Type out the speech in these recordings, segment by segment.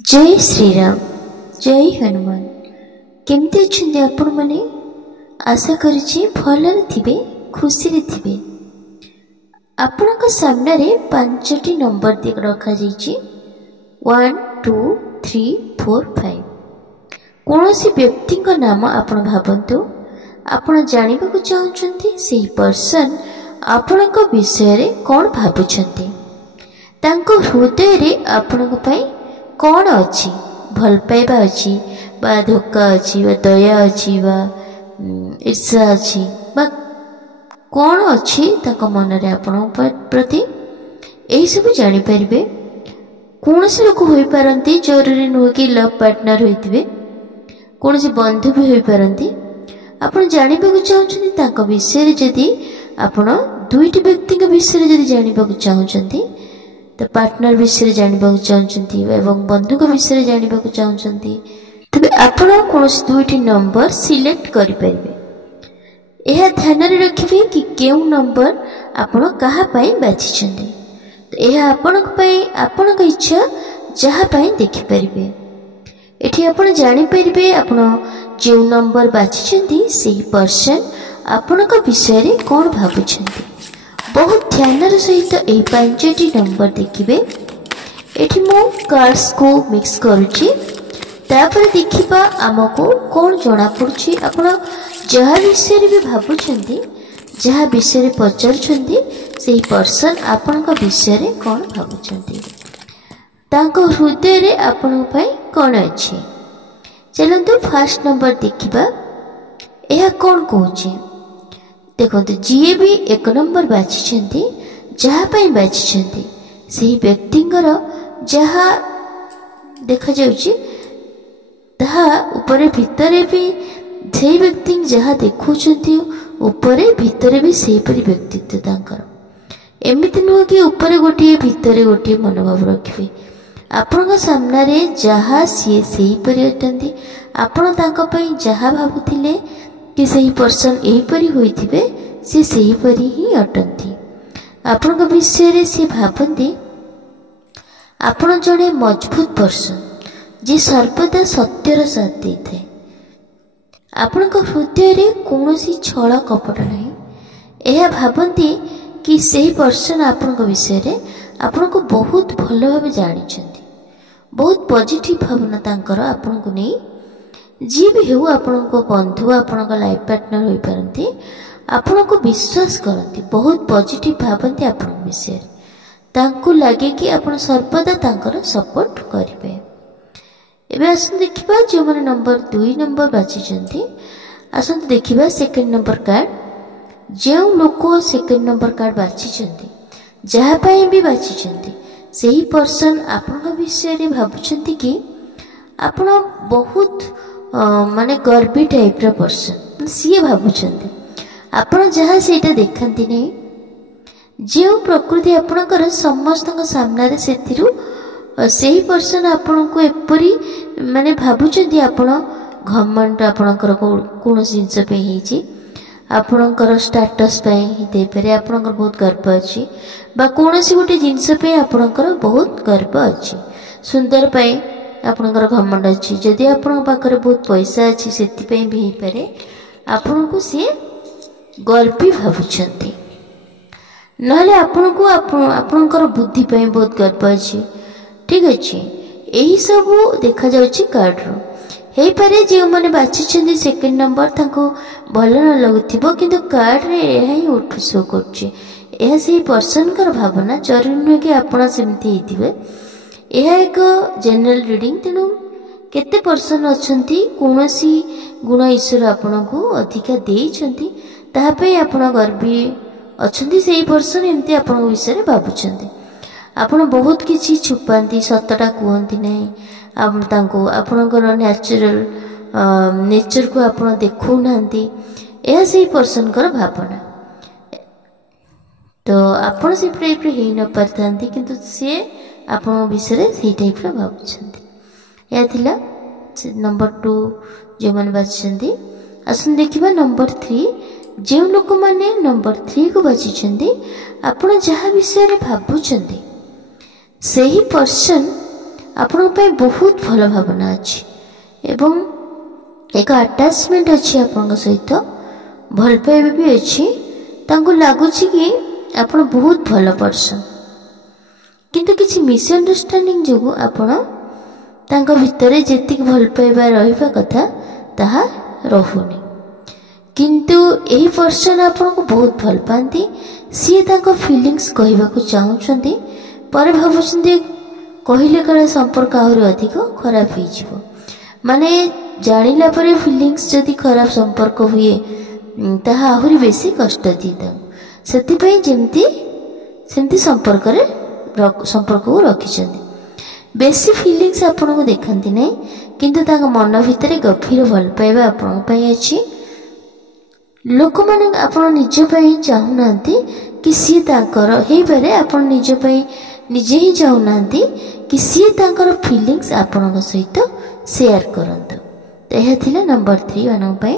जय श्री राम। जय हनुमान। केमती अच्छे आपण मैंने आशा करुच्ची भलरे थिबे, खुशी रे थिबे। आपनक सामने रे 5टी नंबर रखा जाइए 1 2 3 4 5। कौनसी व्यक्ति का नाम आपण भावंतु आपण जानिबाकु चाहुचंती सेही पर्सन आपणक विषय रे कौन भाबुछंती, तांको हृदय रे आपणक पई कौन अच्छी, भल पाइबा अच्छी बा धोखा अच्छी बा दया अच्छी बा ईर्षा अच्छी बा कौन अच्छी तांको मन रे आपण प्रति यही सब जानी परिबे। कौन से लोक होई पारंती, जरूरी नुह कि लव पार्टनर होइतिबे, कौन से बंधु भी होई पारंती। आपण जानिबाकु चाहुचंती तांको विषय रे जदी आपण दुईटी व्यक्ति के विषय रे जदी जानिबाकु चाहुचंती, तो पार्टनर विषय जानवाक चाहती एवं बंधु विषय जानवाक चाहती, तेज आपण कौन दुईटी नंबर सिलेक्ट करें। यह ध्यान रखिए कि केउ नंबर आपण कहापाई बाछी, तो यह आपण इच्छा जहाँपाई देखिपारे। ये आपण जानीपारे आपण जो नंबर बाछी से पर्सन आपण विषय रे कौन भावुंट। बहुत ध्यान सहित यही 5टी नंबर देखिए। ये मो कार्ड्स को मिक्स करुच्ची, तापर देखिबा आमको कौन जना पड़ुची। आपण जहाँ विषय भी भावुंट, जहाँ विषय पचारुंट से पर्सन आपण विषय रे कौन भावुंट, तांको हृदय रे आपण पई कौन अच्छी। चलतु फास्ट नंबर देखिबा, यह कौन कहूँ। देखो जी भी 1 नंबर बाछी, जहाँपाई बाछी से व्यक्तिंकर जहाँ देखा जाउची ताहा उपरे भितरे भी से व्यक्ति जहाँ देखुंट उपरे भितरे भी से परी व्यक्तित्व तांकर। एमती नुह कि उपरे गोटे भितरे गोटे मनोभाव रखिए। आपण सामना रे जहाँ सी से परी अटंती, आपण तांको पई जहाँ भाबुथिले कि सही पर्सन एहीपरी होइथिबे से सेहीपरी ही अटंती। आपण विषय रे से भाबंती आपण जड़े मजबूत पर्सन जे सर्वदा सत्यर साथ दे थाए। आपण हृदय रे कौनसी छल कपट नहीं। यह भाबंती कि सही पर्सन आपण विषय रे आपण को बहुत भल भाव जानी, बहुत पॉजिटिव भावना तांकर आपण को नहीं। जी भी हो आपण को बंधु आपण लाइफ पार्टनर हो पारती, आपण को विश्वास करती, बहुत पॉजिटिव भावती आपण विषय। तांको लगे कि आपण सर्वदा तांकर सपोर्ट करेंगे। एबे आसु देखिबा जो माने नंबर 2 नंबर बाछी, आसु देखिबा सेकंड नंबर कार्ड। जो लोक सेकंड नंबर कार्ड बाछी जहाँ पाई भी बाछी से ही पर्सन आपण विषय रे भाबुछंती कि आपण बहुत माने गर्वी टाइप रा पर्सन सी भाबुछंती। आपण जहाँ सेटा देखती नहीं, जो प्रकृति आपणकर समस्त सामना रे सेथिरु सेही पर्सन आपण को एपरी माने भाबुछंती। आपण घमंड आपणकर कौन जिनस पे हिची, आपणकर स्टेटस पे ही दे पारे, आपणकर बहुत गर्व अछि बा कोनसी गोटे जिनस पे आपणकर बहुत गर्व अछि, सुंदर पे आपणकर घमंड अछि। जदि आपण पाखरे बहुत पैसा अछि सेति भी ही पारे आपण को से गर्वी भावुछंती, नहले आपण को आपणकर बुद्धि पे बहुत गर्व अछि। ठीक अछि, यही सब देखा जाउछि कार्ड रो। हे पारे जे माने बाछिछंती सेकंड नंबर तांको भल न लगुथिबो, किंतु कार्ड रे एहा ही उठ शो करछि। एहा से पर्सन कर भावना, जरूरी न कि आपण सेमती हिथिबे। यह एक जनरल रीडिंग, तेणु केते पर्सन अच्छी कौनसी गुण ईश्वर आपण को अधिका देइछंती, ताहापे आपण गर्वी अच्छी। से पर्सन एमती आपण विषय भावुछंती। आपण बहुत किछि छुपाती, सतटा कहती नहीं, आपणकर नेचुरल नेचर को आपण देखौ नांती। यह से पर्सन कर भावना। तो आपण से टाइप रे हेइ न परथांती, किंतु से आपण विषय से टाइप रे भावुछंती। या थिला नंबर 2 जो माने बाछिछंती। आसन देखिबा नंबर 3। जो लोक माने नंबर 3 को बाछिछंती, आपण जहाँ विषय रे भाबुछंती सेही पर्सन ଆପଣଙ୍କ ପାଇଁ ବହୁତ ଭଲ ଭାବନା ଅଛି ଏବଂ ଏକ ଆଟାଚମେଣ୍ଟ ଅଛି ଆପଣଙ୍କ ସହିତ, ଭଲ ପାଇବା ବି ଅଛି। ତାଙ୍କୁ ଲାଗୁଛି କି ଆପଣ ବହୁତ ଭଲ ପର୍ସନ୍, କିନ୍ତୁ କିଛି ମିସ୍ଅଣ୍ଡରଷ୍ଟାଣ୍ଡିଂ ଯୋଗୁଁ ଆପଣ ତାଙ୍କ ଭିତରେ ଯେତିକି ଭଲ ପାଇବା ରହିବା କଥା ତାହା ରହୁନି। କିନ୍ତୁ ଏହି ପର୍ସନ୍ ଆପଣଙ୍କୁ ବହୁତ ଭଲ ପାଆନ୍ତି, ସିଏ ତାଙ୍କ ଫିଲିଙ୍ଗସ୍ କହିବାକୁ ଚାହୁଁଛନ୍ତି, ପରେ ଭାବୁଛନ୍ତି କହିଲେ କାଳେ ସମ୍ପର୍କ ଆହୁରି ଅଧିକ ଖରାପ ହେଇଯିବ। ମାନେ ଜାଣିଲା ପରେ ଫିଲିଙ୍ଗସ୍ ଯଦି ଖରାପ ସମ୍ପର୍କ ହୁଏ ତାହା ଆହୁରି ବେଶୀ କଷ୍ଟ ଦିଏ ତାଙ୍କୁ। ସେଥିପାଇଁ ସେମିତି ସମ୍ପର୍କକୁ ରଖିଛନ୍ତି। ବେଶୀ ଫିଲିଙ୍ଗସ୍ ଆପଣଙ୍କୁ ଦେଖାନ୍ତି ନାହିଁ, କିନ୍ତୁ ତାଙ୍କ ମନ ଭିତରେ ଗଭୀର ଭଲ ପାଇବା ଆପଣଙ୍କ ପାଇଁ ଅଛି। ଲୋକମାନେ ଆପଣ ନିଜ ପାଇଁ ଚାହୁଁନାହାନ୍ତି କି ସିଏ ତାଙ୍କର ହେଇପାରେ, ଆପଣ ନିଜ ପାଇଁ ନିଜେ ହିଁ ଚାହୁଁନାହାନ୍ତି କି ସିଏ ତାଙ୍କର ଫିଲିଙ୍ଗସ୍ ଆପଣଙ୍କ ସହିତ ସେୟାର କରନ୍ତୁ। ଏହା ଥିଲା ନମ୍ବର 3 ମାନଙ୍କ ପାଇଁ।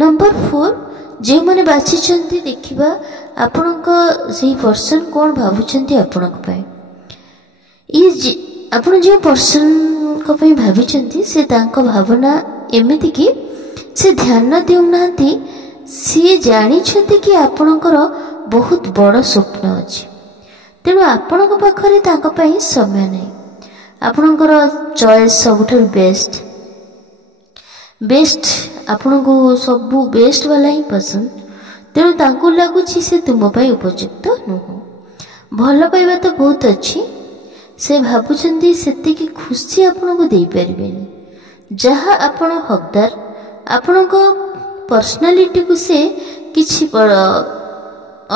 ନମ୍ବର 4, ଯେଉଁମାନେ ବାଛିଛନ୍ତି ଦେଖିବା ଆପଣଙ୍କ ସେଇ ପର୍ସନ୍ କ'ଣ ଭାବୁଛନ୍ତି ଆପଣଙ୍କ ପାଇଁ। ଆପଣ ଯେଉଁ ପର୍ସନ୍ଙ୍କ ପାଇଁ ଭାବିଛନ୍ତି ସେ ତାଙ୍କ ଭାବନା ଏମିତି କି ସେ ଧ୍ୟାନ ଦେଉନାହାନ୍ତି, ସିଏ ଜାଣିଛନ୍ତି କି ଆପଣଙ୍କର ବହୁତ ବଡ଼ ସ୍ୱପ୍ନ ଅଛି, ତେଣୁ ଆପଣଙ୍କ ପାଖରେ ତାଙ୍କ ପାଇଁ ସମୟ ନାହିଁ। ଆପଣଙ୍କର ଚଏସ୍ ସବୁଠାରୁ ବେଷ୍ଟ, ଆପଣଙ୍କୁ ସବୁ ବେଷ୍ଟ ବାଲା ହିଁ ପସନ୍ଦ, ତେଣୁ ତାଙ୍କୁ ଲାଗୁଛି ସେ ତୁମ ପାଇଁ ଉପଯୁକ୍ତ ନୁହଁ। ଭଲ ପାଇବା ତ ବହୁତ ଅଛି, ସେ ଭାବୁଛନ୍ତି ସେତିକି ଖୁସି ଆପଣଙ୍କୁ ଦେଇପାରିବେନି ଯାହା ଆପଣ ହକଦାର। ଆପଣଙ୍କ ପର୍ସନାଲିଟିକୁ ସେ କିଛି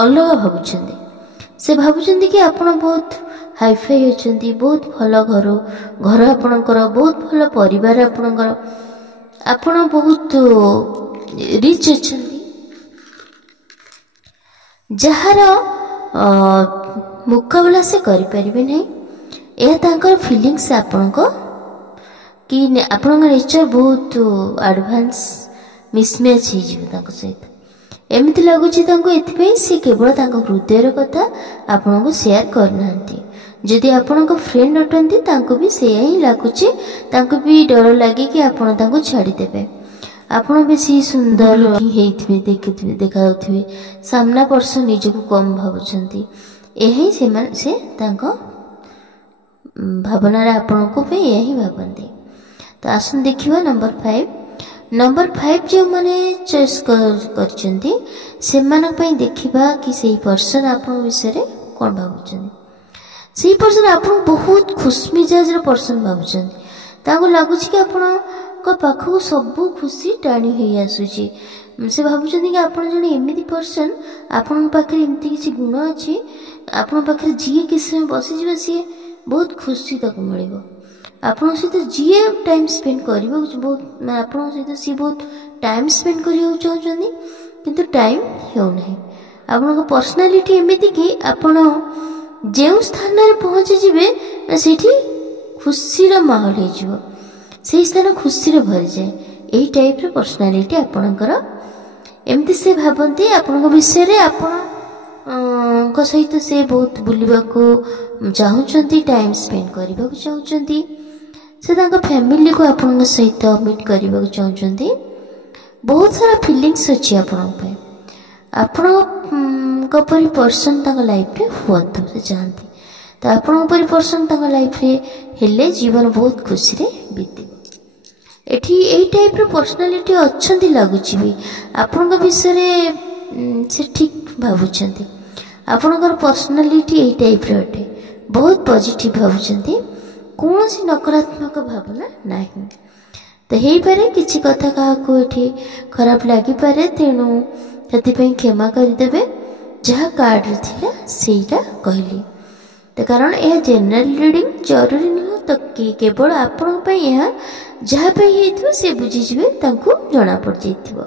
ଅଲଗା ଭାବୁଛନ୍ତି। ସେ ଭାବୁଛନ୍ତି କି ଆପଣ ବହୁତ ହାଇଫାଇ ଅଛନ୍ତି, ବହୁତ ଭଲ ଘର ଆପଣଙ୍କର, ବହୁତ ଭଲ ପରିବାର ଆପଣଙ୍କର, ଆପଣ ବହୁତ ରିଚ୍ ଅଛନ୍ତି, ଯାହାର ମୁକାବିଲା ସେ କରିପାରିବେ ନାହିଁ। ଏହା ତାଙ୍କର ଫିଲିଙ୍ଗସ୍ ଆପଣଙ୍କ ନେଚର ବହୁତ ଆଡ଼ଭାନ୍ସ ମିସମ୍ୟାଚ୍ ହେଇଯିବ ତାଙ୍କ ସହିତ। ଏମିତି ଲାଗୁଛି ତାଙ୍କୁ, ଏଥିପାଇଁ ସେ କେବଳ ତାଙ୍କ ହୃଦୟର କଥା ଆପଣଙ୍କୁ ସେୟାର କରିନାହାନ୍ତି। ଯଦି ଆପଣଙ୍କ ଫ୍ରେଣ୍ଡ ଅଟନ୍ତି ତାଙ୍କୁ ବି ସେୟା ହିଁ ଲାଗୁଛି, ତାଙ୍କୁ ବି ଡର ଲାଗେ କି ଆପଣ ତାଙ୍କୁ ଛାଡ଼ିଦେବେ। ଆପଣ ବେଶୀ ସୁନ୍ଦର ହେଇଥିବେ, ଦେଖାଯାଉଥିବେ, ସାମ୍ନା ପର୍ସନ୍ ନିଜକୁ କମ୍ ଭାବୁଛନ୍ତି, ଏହା ହିଁ ସେ ତାଙ୍କ ଭାବନାରେ ଆପଣଙ୍କ ପାଇଁ ଏହା ହିଁ ଭାବନ୍ତି। ତ ଆସନ୍ତୁ ଦେଖିବା ନମ୍ବର 5। ନମ୍ବର 5 ଯେଉଁମାନେ ଚଏସ୍ କରିଛନ୍ତି ସେମାନଙ୍କ ପାଇଁ ଦେଖିବା କି ସେଇ ପର୍ସନ୍ ଆପଣଙ୍କ ବିଷୟରେ କ'ଣ ଭାବୁଛନ୍ତି। ସେଇ ପର୍ସନ୍ ଆପଣଙ୍କୁ ବହୁତ ଖୁସମିଜାଜର ପର୍ସନ୍ ଭାବୁଛନ୍ତି। ତାଙ୍କୁ ଲାଗୁଛି କି ଆପଣଙ୍କ ପାଖକୁ ସବୁ ଖୁସି ଟାଣି ହେଇ ଆସୁଛି। ସେ ଭାବୁଛନ୍ତି କି ଆପଣ ଜଣେ ଏମିତି ପର୍ସନ୍, ଆପଣଙ୍କ ପାଖରେ ଏମିତି କିଛି ଗୁଣ ଅଛି, ଆପଣଙ୍କ ପାଖରେ ଯିଏ କିଛି ସମୟ ବସିଯିବ ସିଏ ବହୁତ ଖୁସି ତାକୁ ମିଳିବ। ଆପଣଙ୍କ ସହିତ ଯିଏ ଟାଇମ୍ ସ୍ପେଣ୍ଡ କରିବାକୁ ଆପଣଙ୍କ ସହିତ ସିଏ ବହୁତ ଟାଇମ୍ ସ୍ପେଣ୍ଡ କରିବାକୁ ଚାହୁଁଛନ୍ତି, କିନ୍ତୁ ଟାଇମ୍ ହେଉନାହିଁ। ଆପଣଙ୍କ ପର୍ସନାଲିଟି ଏମିତି କି ଆପଣ ଯେଉଁ ସ୍ଥାନରେ ପହଞ୍ଚିଯିବେ ସେଇଠି ଖୁସିର ମାହୋଲ ହେଇଯିବ, ସେହି ସ୍ଥାନ ଖୁସିରେ ଭରିଯାଏ। ଏହି ଟାଇପ୍ର ପର୍ସନାଲିଟି ଆପଣଙ୍କର। ଏମିତି ସେ ଭାବନ୍ତି ଆପଣଙ୍କ ବିଷୟରେ। ଆପଣଙ୍କ ସହିତ ସେ ବହୁତ ବୁଲିବାକୁ ଚାହୁଁଛନ୍ତି, ଟାଇମ୍ ସ୍ପେଣ୍ଡ କରିବାକୁ ଚାହୁଁଛନ୍ତି। ସେ ତାଙ୍କ ଫ୍ୟାମିଲିକୁ ଆପଣଙ୍କ ସହିତ ମିଟ୍ କରିବାକୁ ଚାହୁଁଛନ୍ତି। ବହୁତ ସାରା ଫିଲିଙ୍ଗସ୍ ଅଛି ଆପଣଙ୍କ ପାଇଁ। ଆପଣଙ୍କ ପରି ପର୍ସନ୍ ତାଙ୍କ ଲାଇଫ୍ରେ ହୁଅନ୍ତୁ ସେ ଚାହାନ୍ତି। ତ ଆପଣଙ୍କ ପରି ପର୍ସନ୍ ତାଙ୍କ ଲାଇଫ୍ରେ ହେଲେ ଜୀବନ ବହୁତ ଖୁସିରେ ବିତିବ। ଏଠି ଏଇ ଟାଇପ୍ର ପର୍ସନାଲିଟି ଅଛନ୍ତି ଲାଗୁଛି ବି। ଆପଣଙ୍କ ବିଷୟରେ ସେ ଠିକ୍ ଭାବୁଛନ୍ତି। ଆପଣଙ୍କର ପର୍ସନାଲିଟି ଏଇ ଟାଇପ୍ର ଅଟେ, ବହୁତ ପଜିଟିଭ୍ ଭାବୁଛନ୍ତି, କୌଣସି ନକାରାତ୍ମକ ଭାବନା ନାହିଁ। ତ ହେଇପାରେ କିଛି କଥା କାହାକୁ ଏଠି ଖରାପ ଲାଗିପାରେ, ତେଣୁ ସେଥିପାଇଁ କ୍ଷମା କରିଦେବେ। ଯାହା କାର୍ଡ଼ରେ ଥିଲା ସେଇଟା କହିଲି। ତ କାରଣ ଏହା ଜେନେରାଲ ରିଡ଼ିଂ, ଜରୁରୀ ନୁହଁ ତ କେବଳ ଆପଣଙ୍କ ପାଇଁ। ଏହା ଯାହା ପାଇଁ ହେଇଥିବ ସେ ବୁଝିଯିବେ, ତାଙ୍କୁ ଜଣାପଡ଼ିଯାଇଥିବ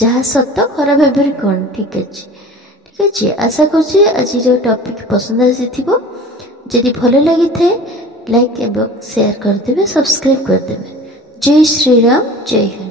ଯାହା ସତ ଖରାପ ଭାବରେ କ'ଣ। ଠିକ୍ ଅଛି। ଆଶା କରୁଛି ଆଜିର ଟପିକ୍ ପସନ୍ଦ ଆସିଥିବ। ଯଦି ଭଲ ଲାଗିଥାଏ ଲାଇକ୍ ଏବଂ ସେୟାର କରିଦେବେ, ସବସ୍କ୍ରାଇବ୍ କରିଦେବେ। ଜୟ ଶ୍ରୀରାମ, ଜୟ ହିନ୍ଦ।